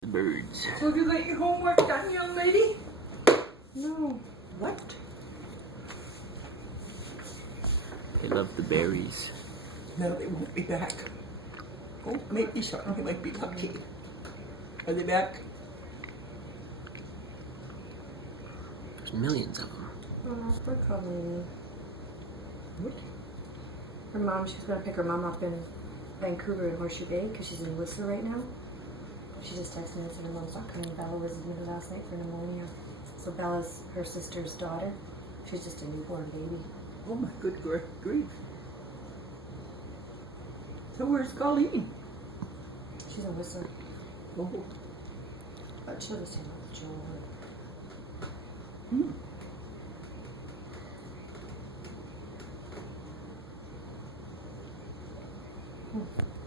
The birds. So have you got your homework done, young lady? No. What? They love the berries. No, they won't be back. Oh, maybe so. He might be lucky. Are they back? There's millions of them. Oh, poor Colleen. What? Her mom, she's going to pick her mom up in Vancouver and Horseshoe Bay because she's in Whistler right now. She just texted me and said her mom's not coming. Bella was admitted last night for pneumonia. So Bella's her sister's daughter. She's just a newborn baby. Oh my good grief. So where's Colleen? She's in Whistler. Oh. But she'll just hang out with Joe. Hmm. Hmm.